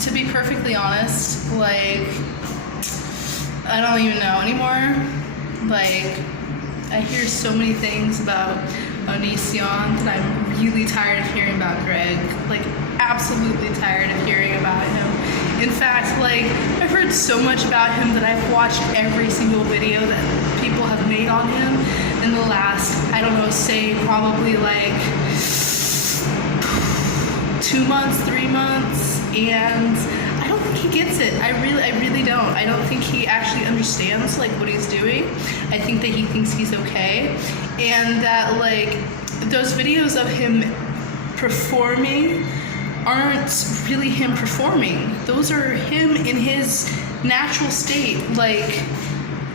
to be perfectly honest, like, I don't even know anymore. Like, I hear so many things about Onision that I'm really tired of hearing about Greg. Like, absolutely tired of hearing about him. In fact, like, I've heard so much about him that I've watched every single video that people have made on him in the last, I don't know, say probably like 2 months, 3 months, and I don't think he gets it. I really don't. I don't think he actually understands like what he's doing. I think that he thinks he's okay, and that like those videos of him performing aren't really him performing. Those are him in his natural state, like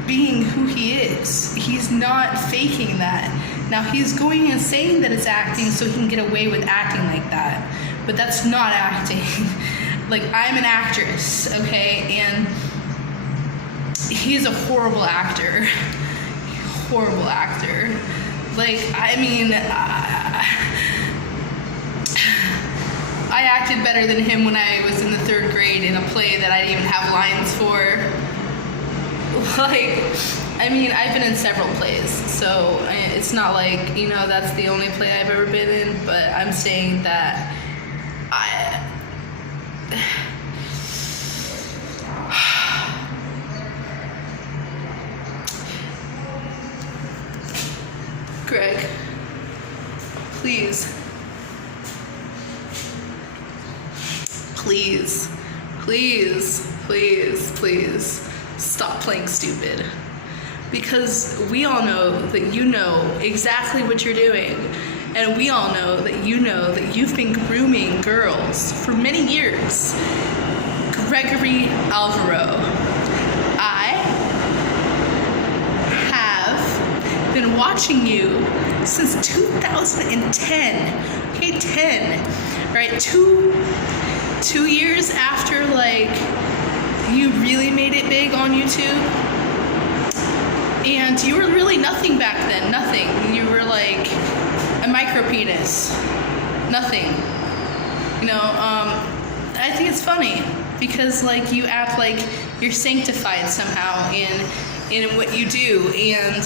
being who he is. He's not faking that. Now he's going and saying that it's acting so he can get away with acting like that, but that's not acting. Like, I'm an actress, okay, and he's a horrible actor. Horrible actor. Like, I mean, I acted better than him when I was in the 3rd grade in a play that I didn't even have lines for. Like, I mean, I've been in several plays, so it's not like, you know, that's the only play I've ever been in, but I'm saying that Greg, please, stop playing stupid. Because we all know that you know exactly what you're doing. And we all know that you've been grooming girls for many years. Gregory Alvaro, I have been watching you since 2010. Okay, 10. Right? Two years after, like, you really made it big on YouTube. And you were really nothing back then, nothing. You were like a micro penis, nothing. You know, I think it's funny because like you act like you're sanctified somehow in what you do, and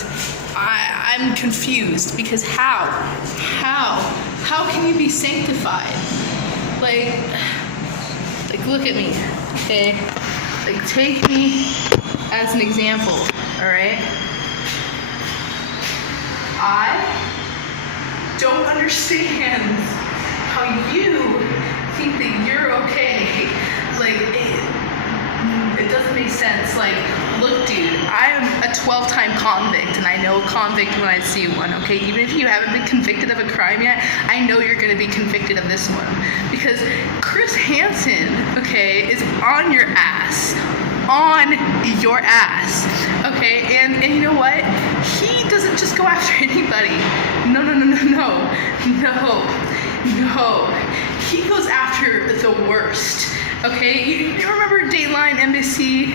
I'm confused because how can you be sanctified? Like look at me, okay? Like, take me as an example, all right? I don't understand how you think that you're okay. Like, it doesn't make sense. Like, look, dude, I am a 12-time convict, and I know a convict when I see one, okay? Even if you haven't been convicted of a crime yet, I know you're going to be convicted of this one. Because Chris Hansen, okay, is on your ass. On your ass, okay? And you know what? He doesn't just go after anybody. No. He goes after the worst, okay? You remember Dateline NBC,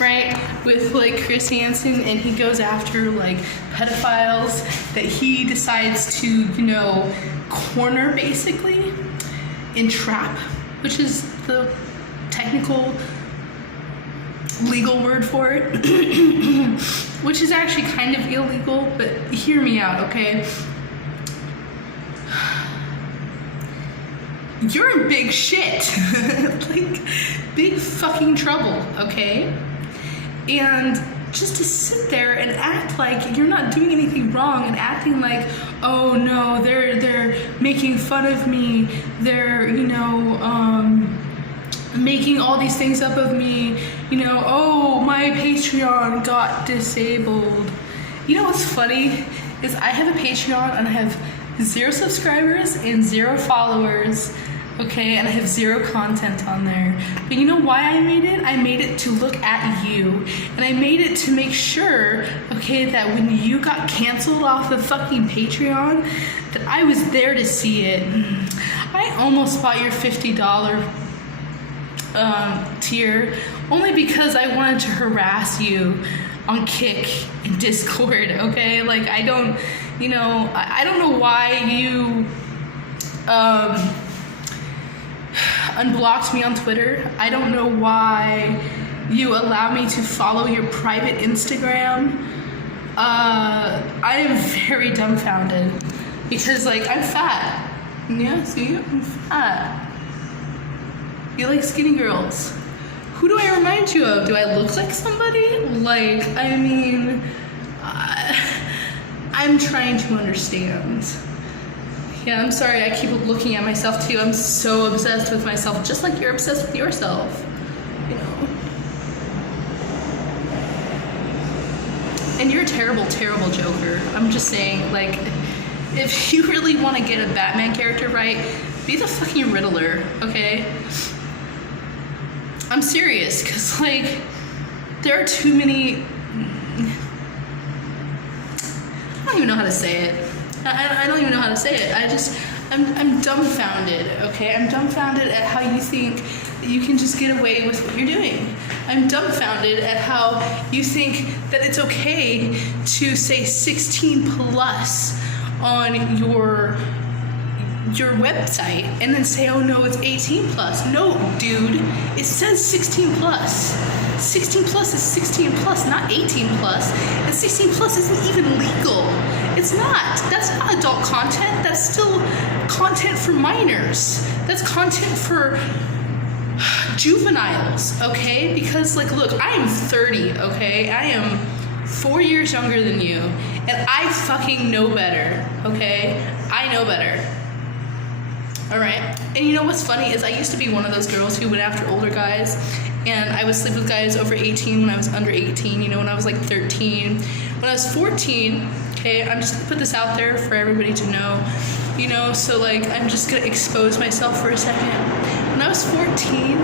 right? With, like, Chris Hansen, and he goes after, like, pedophiles that he decides to, you know, corner, basically, entrap, which is the technical legal word for it, which is actually kind of illegal, but hear me out, okay? You're in big shit. Like, big fucking trouble, okay? And just to sit there and act like you're not doing anything wrong and acting like, oh no, they're making fun of me, they're, you know, making all these things up of me, you know, oh, my Patreon got disabled. You know what's funny is I have a Patreon and I have 0 subscribers and 0 followers, okay, and I have 0 content on there. But you know why I made it? I made it to look at you, and I made it to make sure, okay, that when you got canceled off the fucking Patreon, that I was there to see it. I almost bought your $50 tier only because I wanted to harass you on Kick and Discord, okay? Like, I don't, you know, I don't know why you, unblocked me on Twitter. I don't know why you allow me to follow your private Instagram. I am very dumbfounded because, like, I'm fat. Yeah, see, I'm fat. You like skinny girls. Who do I remind you of? Do I look like somebody? Like, I mean, I'm trying to understand. Yeah, I'm sorry, I keep looking at myself too. I'm so obsessed with myself, just like you're obsessed with yourself, you know. And you're a terrible, terrible Joker. I'm just saying, like, if you really want to get a Batman character right, be the fucking Riddler, okay? I'm serious, because, like, there are too many... I don't even know how to say it. I don't even know how to say it. I'm dumbfounded, okay? I'm dumbfounded at how you think that you can just get away with what you're doing. I'm dumbfounded at how you think that it's okay to say 16 plus on your website and then say, oh no, it's 18 plus. No, dude, it says 16 plus. 16 plus is 16 plus, not 18 plus. And 16 plus isn't even legal. It's not. That's not adult content. That's still content for minors. That's content for juveniles, okay? Because, like, look, I am 30, okay? I am 4 years younger than you, and I fucking know better, okay? I know better. Alright? And you know what's funny is I used to be one of those girls who went after older guys, and I would sleep with guys over 18 when I was under 18, you know, when I was like 13. When I was 14, okay, I'm just gonna put this out there for everybody to know, you know, so, like, I'm just gonna expose myself for a second. When I was 14,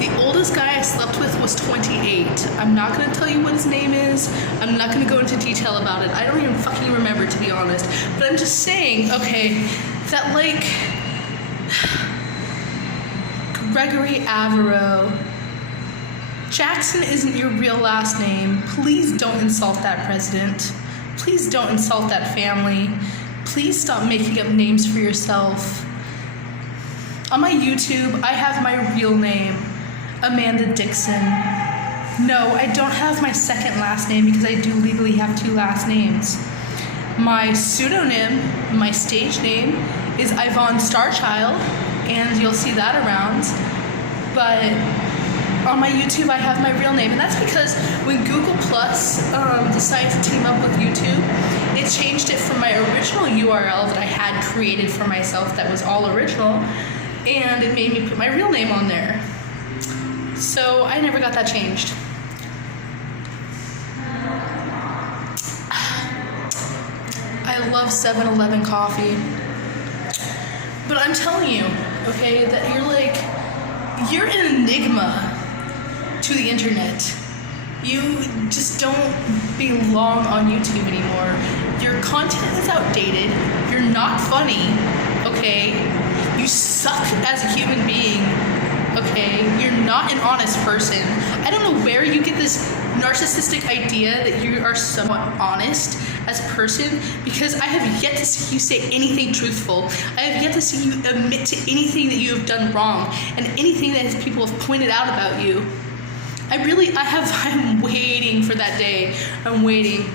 the oldest guy I slept with was 28. I'm not gonna tell you what his name is. I'm not gonna go into detail about it. I don't even fucking remember, to be honest. But I'm just saying, okay, that, like, Gregory Avero, Jackson isn't your real last name. Please don't insult that president. Please don't insult that family. Please stop making up names for yourself. On my YouTube, I have my real name, Amanda Dixon. No, I don't have my second last name because I do legally have 2 last names. My pseudonym, my stage name, is Yvonne Starchild, and you'll see that around. But on my YouTube, I have my real name, and that's because when Google Plus decided to team up with YouTube, it changed it from my original URL that I had created for myself that was all original, and it made me put my real name on there. So I never got that changed. I love 7-Eleven coffee. But I'm telling you, okay, that you're an enigma to the internet. You just don't belong on YouTube anymore. Your content is outdated. You're not funny, okay? You suck as a human being, okay? You're not an honest person. I don't know where you get this narcissistic idea that you are somewhat honest as a person, because I have yet to see you say anything truthful. I have yet to see you admit to anything that you have done wrong and anything that people have pointed out about you. I'm waiting for that day. I'm waiting.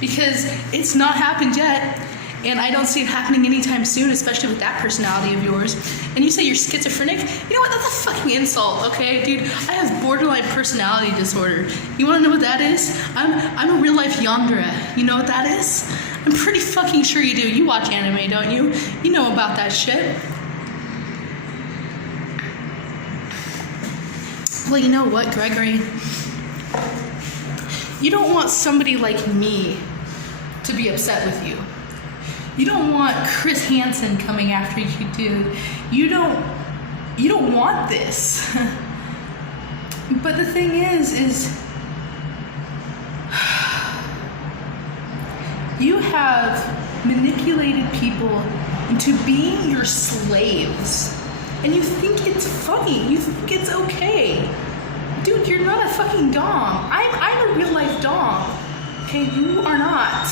Because it's not happened yet, and I don't see it happening anytime soon, especially with that personality of yours. And you say you're schizophrenic? You know what? That's a fucking insult, okay? Dude, I have borderline personality disorder. You wanna know what that is? I'm a real life yandere. You know what that is? I'm pretty fucking sure you do. You watch anime, don't you? You know about that shit. Well, you know what, Gregory? You don't want somebody like me to be upset with you. You don't want Chris Hansen coming after you, dude. You don't want this. But the thing is you have manipulated people into being your slaves. And you think it's funny. You think it's okay. Dude, you're not a fucking dom. I'm a real life dom. Okay, you are not.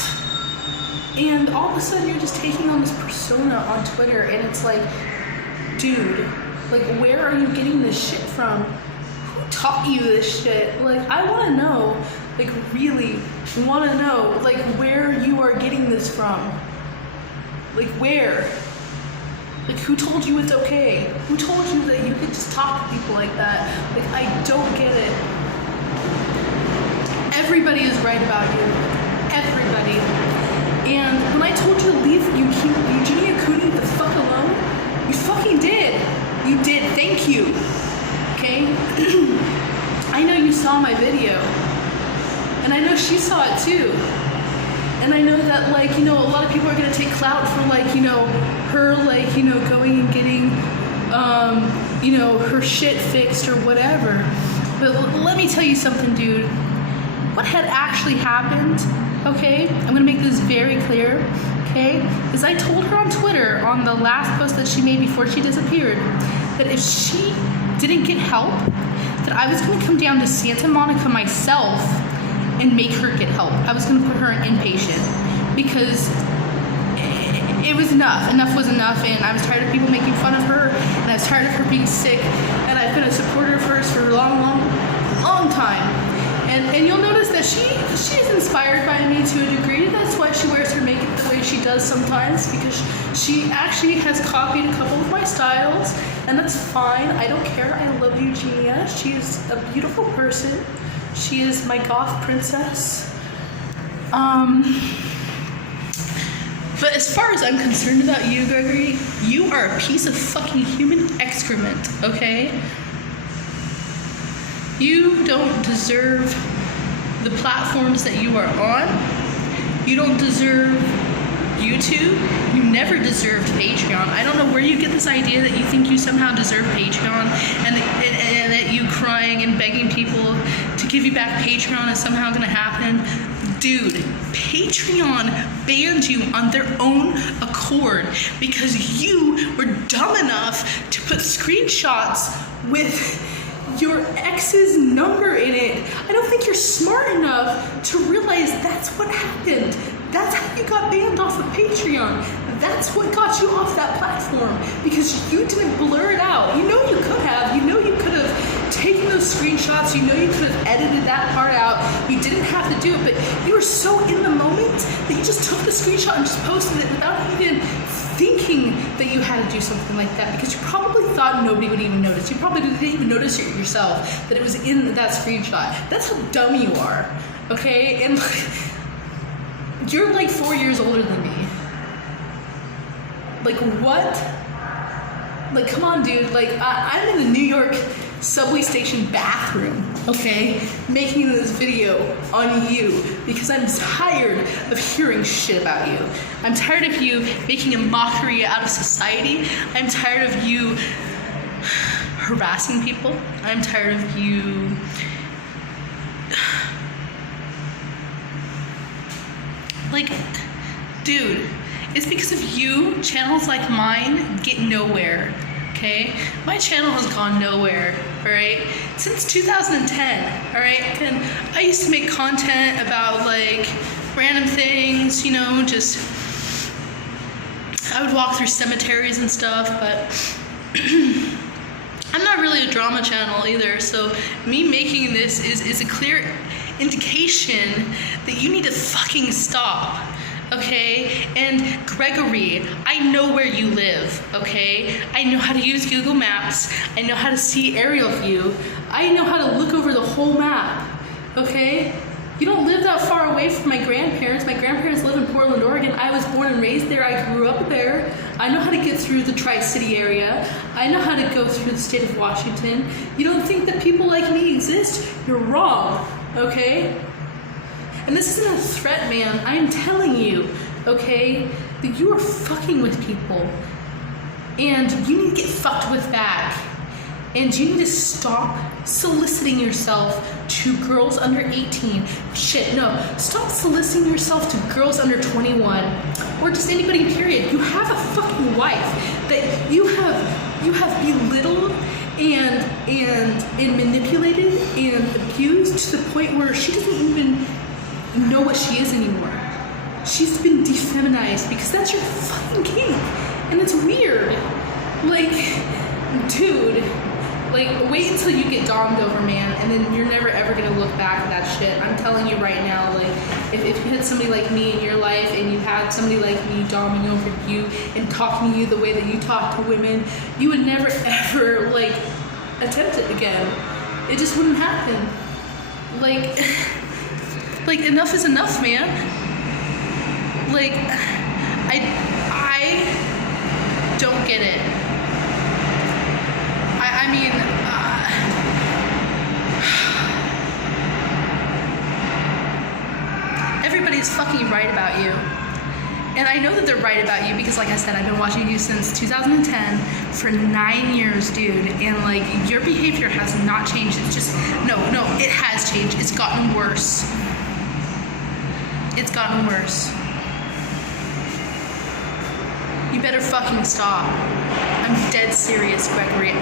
And all of a sudden you're just taking on this persona on Twitter, and it's like, dude, like, where are you getting this shit from? Who taught you this shit? Like, I want to know, like, really want to know, like, where you are getting this from. Like, where? Like, who told you it's okay? Who told you that you could just talk to people like that? Like, I don't get it. Everybody is right about you. Everybody. And when I told you to leave Eugenia Cooney the fuck alone, you fucking did. You did. Thank you. Okay? I know you saw my video. And I know she saw it too. And I know that, like, you know, a lot of people are going to take clout for, like, you know, her, like, you know, going and getting, you know, her shit fixed or whatever. But let me tell you something, dude. What had actually happened, okay, I'm going to make this very clear, okay, is I told her on Twitter, on the last post that she made before she disappeared, that if she didn't get help, that I was going to come down to Santa Monica myself and make her get help. I was going to put her in inpatient because it was enough. Enough was enough, and I was tired of people making fun of her, and I was tired of her being sick, and I've been a supporter of hers for a long time. And you'll notice that she's inspired by me to a degree. That's why she wears her makeup the way she does sometimes, because she actually has copied a couple of my styles, and that's fine. I don't care. I love Eugenia. She is a beautiful person. She is my goth princess. But as far as I'm concerned about you, Gregory, you are a piece of fucking human excrement, okay? You don't deserve the platforms that you are on. You don't deserve YouTube. You never deserved Patreon. I don't know where you get this idea that you think you somehow deserve Patreon, and that you crying and begging people to give you back Patreon is somehow going to happen. Dude, Patreon banned you on their own accord because you were dumb enough to put screenshots with your ex's number in it. I don't think you're smart enough to realize that's what happened. That's how you got banned off of Patreon. That's what got you off that platform, because you didn't blur it out. You know you could have. You know you could have taken those screenshots. You know you could have edited that part out. You didn't have to do it, but you were so in the moment that you just took the screenshot and just posted it without even thinking that you had to do something like that, because you probably thought nobody would even notice. You probably didn't even notice it yourself that it was in that screenshot. That's how dumb you are, okay? And you're like 4 years older than me. Like, what? Like, come on, dude. Like, I'm in the New York subway station bathroom, okay, making this video on you because I'm tired of hearing shit about you. I'm tired of you making a mockery out of society. I'm tired of you harassing people. I'm tired of you like, dude, it's because of you, channels like mine get nowhere, okay? My channel has gone nowhere, all right? Since 2010, all right? And I used to make content about, like, random things, you know, just, I would walk through cemeteries and stuff, but I'm not really a drama channel either, so me making this is a clear indication that you need to fucking stop, okay? And Gregory, I know where you live, okay? I know how to use Google Maps. I know how to see aerial view. I know how to look over the whole map, okay? You don't live that far away from my grandparents. My grandparents live in Portland, Oregon. I was born and raised there. I grew up there. I know how to get through the Tri-City area. I know how to go through the state of Washington. You don't think that people like me exist? You're wrong, okay? And this isn't a threat, man. I'm telling you, okay, that you are fucking with people. And you need to get fucked with back. And you need to stop soliciting yourself to girls under 18. Shit, no. Stop soliciting yourself to girls under 21. Or just anybody, period. You have a fucking wife that you have belittled and manipulated and abused to the point where she doesn't even know what she is anymore. She's been defeminized because that's your fucking kink. And it's weird. Like, dude, like, wait until you get domed over, man, and then you're never ever gonna look back at that shit. I'm telling you right now, like, if you had somebody like me in your life and you had somebody like me doming over you and talking to you the way that you talk to women, you would never ever, like, attempt it again. It just wouldn't happen. Like enough is enough, man. Like, I don't get it. I mean, everybody's fucking right about you. And I know that they're right about you because, like I said, I've been watching you since 2010 for 9 years, dude. And, like, your behavior has not changed. It's just, no, it has changed. It's gotten worse. It's gotten worse. You better fucking stop. I'm dead serious, Gregory.